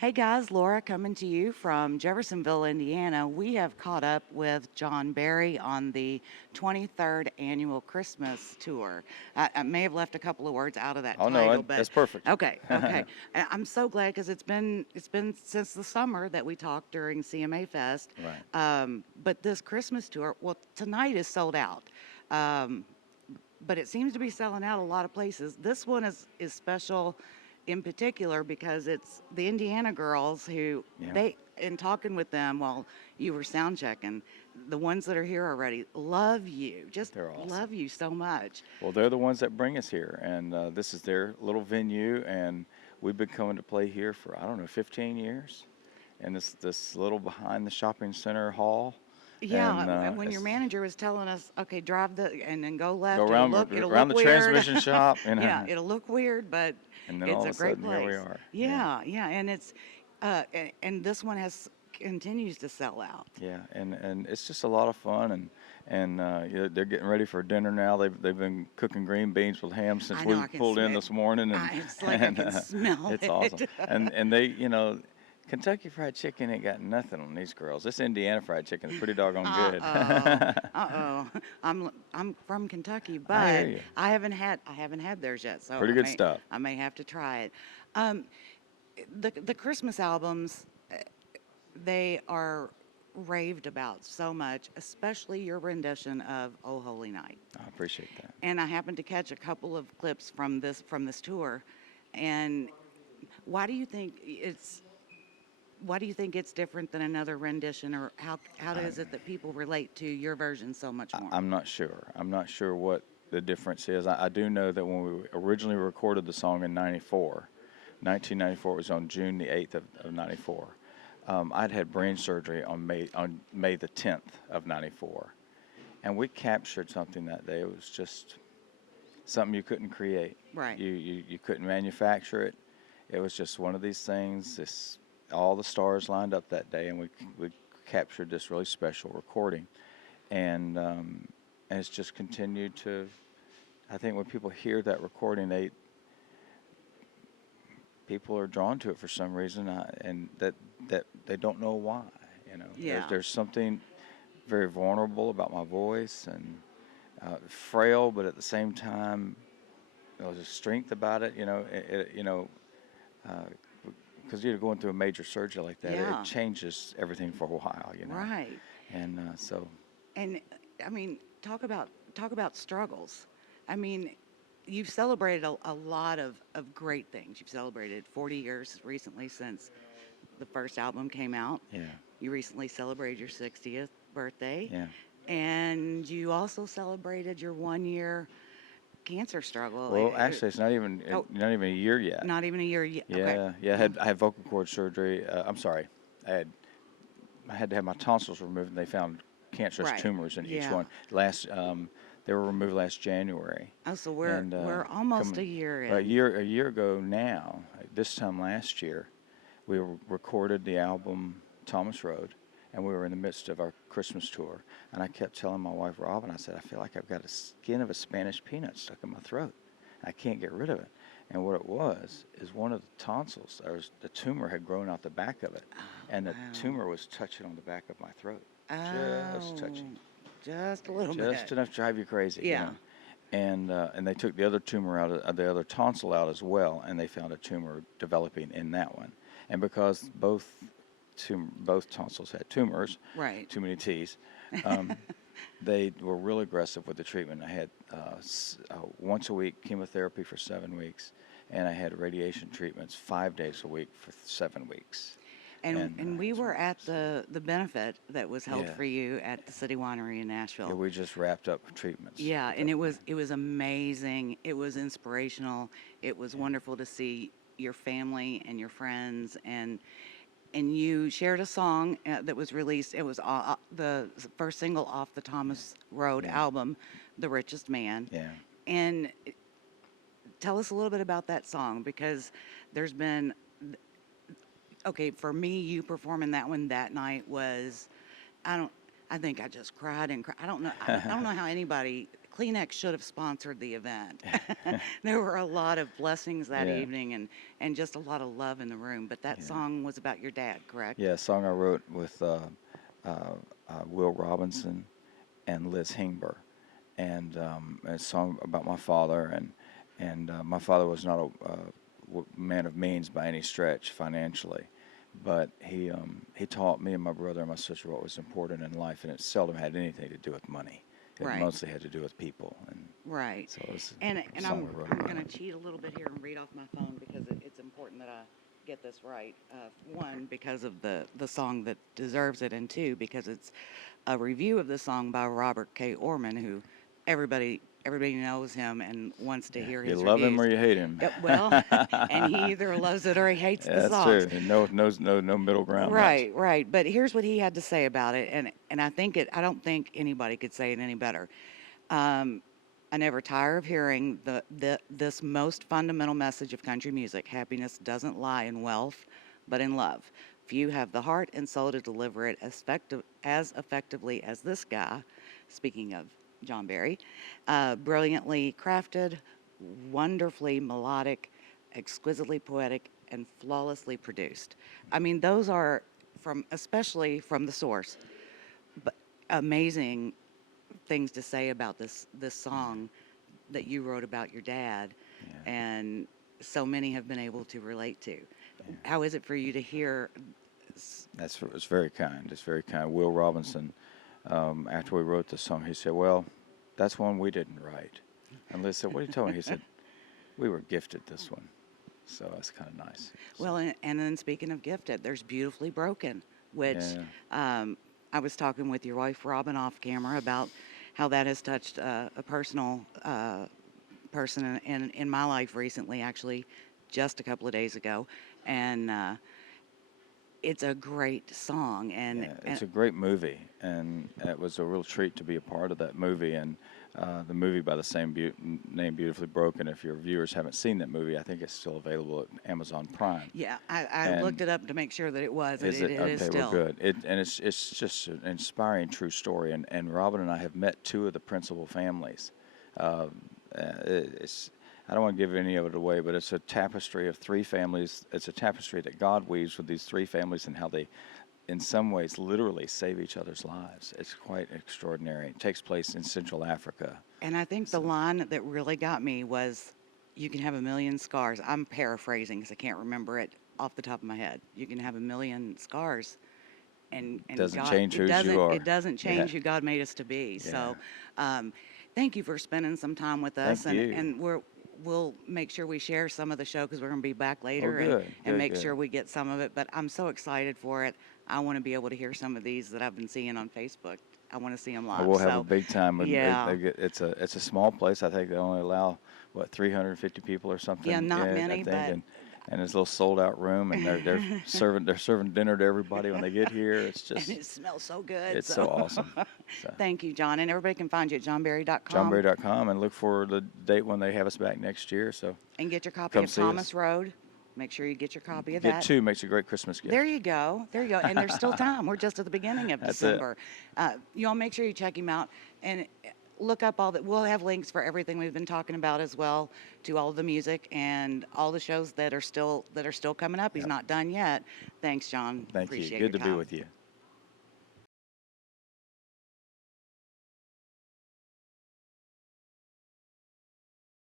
Hey guys, Laura coming to you from Jeffersonville, Indiana. We have caught up with John Barry on the 23rd annual Christmas tour. I may have left a couple of words out of that Oh no, title, but that's perfect. okay. I'm so glad because it's been since the summer that we talked during CMA Fest. Right. But this Christmas tour, well, tonight is sold out. Um, but it seems to be selling out a lot of places. This one is special in particular because it's the Indiana girls who Yeah. they in talking with them while you were sound checking, the ones that are here already love you, just They're awesome. love you so much. Well, they're the ones that bring us here, and this is their little venue, and we've been coming to play here for I don't know 15 years, and this little behind the shopping center hall, Yeah, and when your it's manager was telling us, okay, drive the and then go go left, around it'll around look the weird. transmission shop, Yeah, it'll look weird, but and then it's all of a a great sudden here we place. are. Yeah. Yeah, and it's and this one has continues to sell out. Yeah, and it's just a lot of fun, and yeah, they're getting ready for dinner now. They've been cooking green beans with ham since I know we I can pulled in smell. this morning, It's like I and can smell it's awesome. it. And they, Kentucky Fried Chicken ain't got nothing on these girls. This Indiana Fried Chicken is pretty doggone good. Uh-oh. Uh-oh. I'm from Kentucky, I hear but you. I haven't had theirs yet, so Pretty good stuff. I may have to try it. Um, the Christmas albums, they are raved about so much, especially your rendition of "Oh Holy Night." I appreciate that. And I happened to catch a couple of clips from this tour. And why do you think it's why do you think it's different than another rendition, or how I, is it that people relate to your version so much more? I'm not sure. I'm not sure what the difference is. I do know that when we originally recorded the song in '94, 1994, it was on June the 8th of '94. I'd had brain surgery on May the 10th of '94, and we captured something that day. It was just something you couldn't create. Right. You couldn't manufacture it. It was just one of these things. All the stars lined up that day, and we captured this really special recording, and it's just continued to. I think when people hear that recording, people are drawn to it for some reason, and that they don't know why. Yeah. There's something very vulnerable about my voice and frail, but at the same time, there's a strength about it. Because you're going through a major surgery like that, Yeah. it changes everything for a while. Right. And so And I mean, talk about struggles. I mean, you've celebrated a lot of great things. You've celebrated 40 years recently since the first album came out. yeah, You recently celebrated your 60th birthday. yeah. And you also celebrated your 1 year cancer struggle. Well, actually, it's Oh, not even a year yet. not even a year yet. Okay. Yeah. I had vocal cord surgery. I'm sorry. I had I had to have my tonsils removed, and they found cancerous Right. tumors in each Yeah. one. They were removed last January, Oh, so we're and we're almost a coming year a in. year ago now. This time last year, we recorded the album Thomas Road, and we were in the midst of our Christmas tour. And I kept telling my wife Robin, I said, I feel like I've got a skin of a Spanish peanut stuck in my throat. I can't get rid of it. And what it was is one of the tonsils, the tumor had grown out the back of it, Oh, and the wow. tumor was touching on the back of my throat, just Oh, touching, just a little just bit. enough to drive you crazy, Yeah. And they took the other tumor out, the other tonsil out as well, and they found a tumor developing in that one. And because both tonsils had tumors, Right. too many T's, um, they were real aggressive with the treatment. I had once a week chemotherapy for 7 weeks, and I had radiation treatments 5 days a week for 7 weeks. And we It's were at just, the benefit that was held yeah, for you at the City Winery in yeah, Nashville. we just wrapped up treatments Yeah, at and that it point. was it was amazing. It was inspirational. It was Yeah, wonderful to see your family and your friends, and you shared a song that was released. It was the first single off the Thomas Road yeah, album, "The Richest Man." yeah. And tell us a little bit about that song because there's been okay, for me, you performing that one that night was, I don't, I think I just cried and cried. I don't know how anybody Kleenex should have sponsored the event. There were a lot of blessings that Yeah. evening and just a lot of love in the room. But that Yeah. song was about your dad, correct? Yeah, a song I wrote with Will Robinson and Liz Hingber, and a song about my father. And my father was not a man of means by any stretch financially, but he taught me and my brother and my sister what was important in life, and it seldom had anything to do with money. It Right. mostly had to do with people, and Right. so it was And a and song I'm we wrote I'm about going it. to cheat a little bit here and read off my phone because it's important that I get this right. One, because of the song that deserves it, and two, because it's a review of the song by Robert K. Orman, who everybody knows him and wants to Yeah, hear you his love him reviews. or you hate him. Yep, well, and he either loves it or he hates Yeah, the that's songs. true. No middle ground much. Right, right. But here's what he had to say about it, and I don't think anybody could say it any better. Um, I never tire of hearing this most fundamental message of country music. Happiness doesn't lie in wealth, but in love. Few have the heart and soul to deliver it as effectively as this guy, speaking of John Barry, brilliantly crafted, wonderfully melodic, exquisitely poetic, and flawlessly produced. I mean, those are especially from the source, but amazing things to say about this song that you wrote about your dad, Yeah, and so many have been able to relate to. yeah. How is it for you to hear? It's very kind. It's very kind. Will Robinson, after we wrote the song, he said, "Well, that's one we didn't write." And Liz said, "What are you telling me?" He said, "We were gifted this one." So that's kind of nice. So, Well, and then speaking of gifted, there's Beautifully Broken, which yeah, I was talking with your wife Robin off camera about how that has touched a personal person in my life recently, actually, just a couple of days ago, and it's a great song, yeah, and it's a great movie, and it was a real treat to be a part of that movie. And the movie by the same name, Beautifully Broken. If your viewers haven't seen that movie, I think it's still available at Amazon Prime. yeah, I looked And it up to make sure that it was. is It it is okay? We're still. good. It's just an inspiring true story. And Robin and I have met two of the principal families. Uh, it's I don't want to give any of it away, but it's a tapestry of three families. It's a tapestry that God weaves with these three families and how they, in some ways, literally save each other's lives. It's quite extraordinary. It takes place in Central Africa. And I think the So, line that really got me was, "You can have a million scars." I'm paraphrasing because I can't remember it off the top of my head. You can have a million scars, and doesn't God, change who you it are. doesn't Yeah, change who God made us to be. yeah. So, thank you for spending some time with us, Thank you. and we'll make sure we share some of the show because we're going to be back Oh, later good, and good, make good. sure we get some of it. But I'm so excited for it. I want to be able to hear some of these that I've been seeing on Facebook. I want to see them I live. will have a So, big time. And yeah, it's a small place. I think they only allow what 350 people or something. yeah, not Yeah, I many, think, but and it's a little sold out room, and they're serving dinner to everybody when they get here. It's and just it smells so good. it's So so awesome. So thank you, John. And everybody can find you at johnberry.com johnberry.com, and look for the date when they have us back next year. So and get your copy come of see Thomas us. Road. Make sure you get your copy of Get that. two makes a great Christmas gift. There you go. There you go. And there's still time. We're just at the beginning of That's it. December. You all make sure you check him out and look up all that. We'll have links for everything we've been talking about as well, to all the music and all the shows that are still coming up. He's Yep. not done yet. Thanks, John. Thank you. Appreciate Good your to be time. with you.